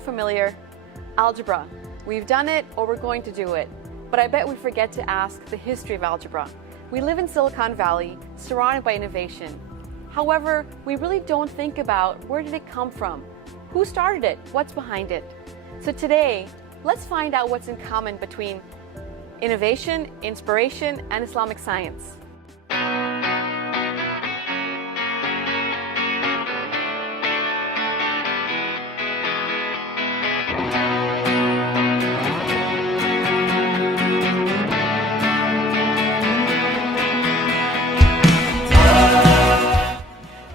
look familiar? Algebra. We've done it or we're going to do it. But I bet we forget to ask the history of algebra. We live in Silicon Valley, surrounded by innovation. However, we really don't think about where did it come from? Who started it? What's behind it? So today, let's find out what's in common between innovation, inspiration, and Islamic science.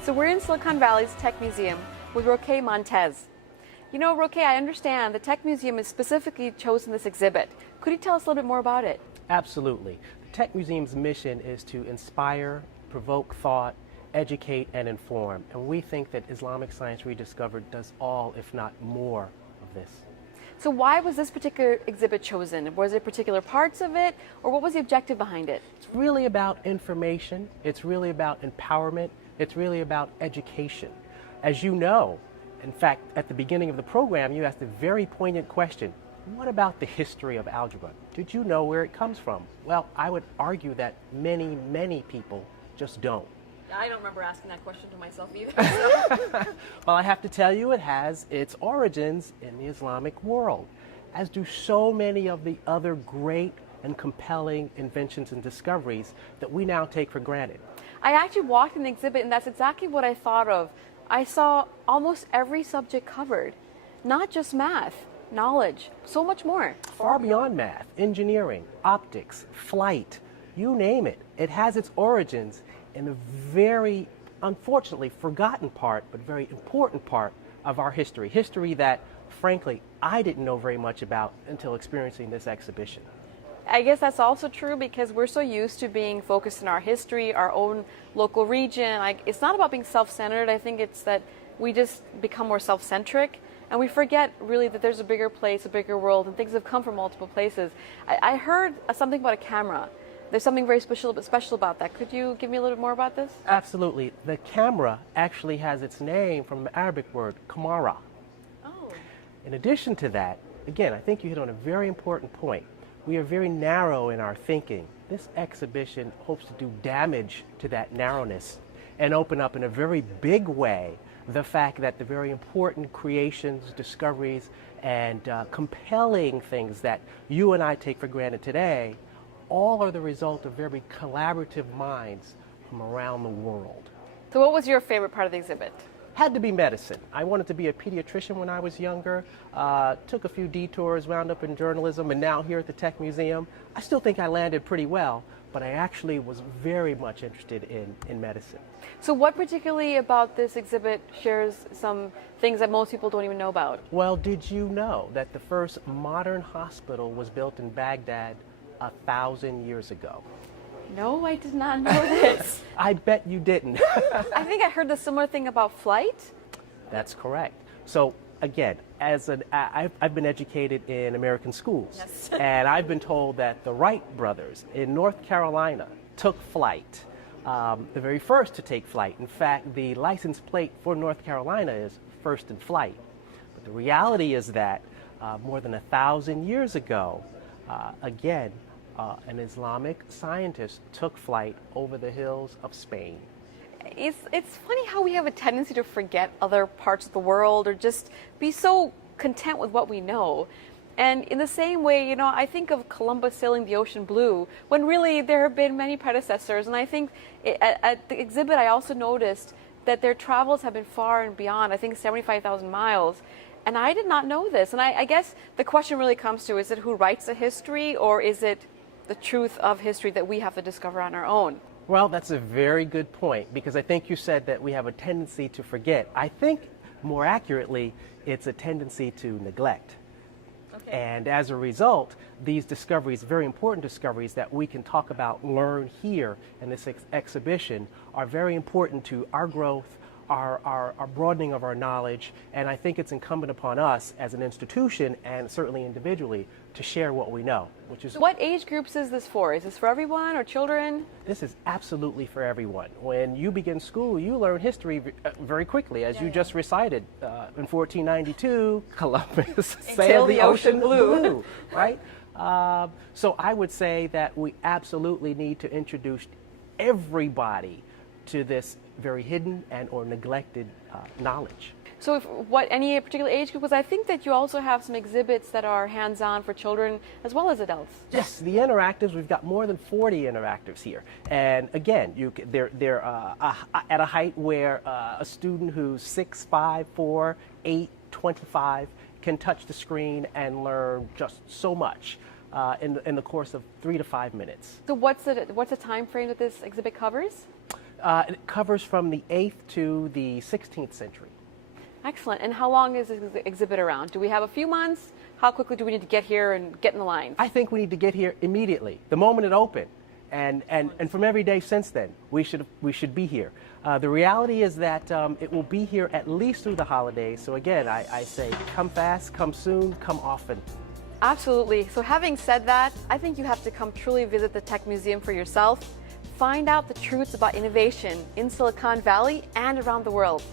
So we're in Silicon Valley's Tech Museum with Roqua Montez. You know, Roqua, I understand the Tech Museum has specifically chosen this exhibit. Could you tell us a little bit more about it? Absolutely. The Tech Museum's mission is to inspire, provoke thought, educate, and inform. And we think that Islamic Science Rediscovered does all, if not more, of this. So why was this particular exhibit chosen? Was it particular parts of it, or what was the objective behind it? It's really about information. It's really about empowerment. It's really about education. As you know, in fact, at the beginning of the program, you asked a very poignant question. What about the history of algebra? Did you know where it comes from? Well, I would argue that many, many people just don't. I don't remember asking that question to myself either. Well, I have to tell you, it has its origins in the Islamic world, as do so many of the other great and compelling inventions and discoveries that we now take for granted. I actually walked in the exhibit, and that's exactly what I thought of. I saw almost every subject covered, not just math, knowledge, so much more. Far beyond math, engineering, optics, flight, you name it. It has its origins in a very, unfortunately, forgotten part, but very important part of our history. History that, frankly, I didn't know very much about until experiencing this exhibition. I guess that's also true because we're so used to being focused in our history, our own local region. It's not about being self-centered. I think it's that we just become more self-centric and we forget really that there's a bigger place, a bigger world, and things have come from multiple places. I heard something about a camera. There's something very special about that. Could you give me a little bit more about this? Absolutely. The camera actually has its name from the Arabic word kamara. Oh. In addition to that, again, I think you hit on a very important point. We are very narrow in our thinking. This exhibition hopes to do damage to that narrowness and open up in a very big way the fact that the very important creations, discoveries, and compelling things that you and I take for granted today all are the result of very collaborative minds from around the world. So what was your favorite part of the exhibit? Had to be medicine. I wanted to be a pediatrician when I was younger, took a few detours, wound up in journalism, and now here at the Tech Museum, I still think I landed pretty well, but I actually was very much interested in medicine. So what particularly about this exhibit shares some things that most people don't even know about? Well, did you know that the first modern hospital was built in Baghdad 1,000 years ago? No, I did not know this. I bet you didn't. I think I heard the similar thing about flight. That's correct. So again, I've been educated in American schools, yes. And I've been told that the Wright brothers in North Carolina took flight, the very first to take flight. In fact, the license plate for North Carolina is first in flight. But the reality is that more than 1,000 years ago, again, an Islamic scientist took flight over the hills of Spain. It's funny how we have a tendency to forget other parts of the world or just be so content with what we know. And in the same way, you know, I think of Columbus sailing the ocean blue when really there have been many predecessors. And I think at the exhibit I also noticed that their travels have been far and beyond, I think 75,000 miles. And I did not know this. And I guess the question really comes to, is it who writes the history, or is it the truth of history that we have to discover on our own? Well, that's a very good point, because I think you said that we have a tendency to forget. I think more accurately, it's a tendency to neglect. Okay. And as a result, these discoveries, very important discoveries that we can talk about, learn here in this exhibition, are very important to our growth, our broadening of our knowledge, and I think it's incumbent upon us as an institution and certainly individually to share what we know, which is... So what age groups is this for? Is this for everyone or children? This is absolutely for everyone. When you begin school, you learn history very quickly, as you just recited. In 1492, Columbus sailed the ocean blue, right? So I would say that we absolutely need to introduce everybody to this very hidden and or neglected knowledge. So any particular age group? Because I think that you also have some exhibits that are hands-on for children as well as adults. Yes, the interactives, we've got more than 40 interactives here. And again, they're at a height where a student who's 6, 5, 4, 8, 25 can touch the screen and learn just so much in the course of 3 to 5 minutes. So what's the time frame that this exhibit covers? It covers from the 8th to the 16th century. Excellent. And how long is this exhibit around? Do we have a few months? How quickly do we need to get here and get in the line? I think we need to get here immediately, the moment it opened. And from every day since then, we should be here. The reality is that it will be here at least through the holidays. So again, I say come fast, come soon, come often. Absolutely. So having said that, I think you have to come truly visit the Tech Museum for yourself. Find out the truths about innovation in Silicon Valley and around the world.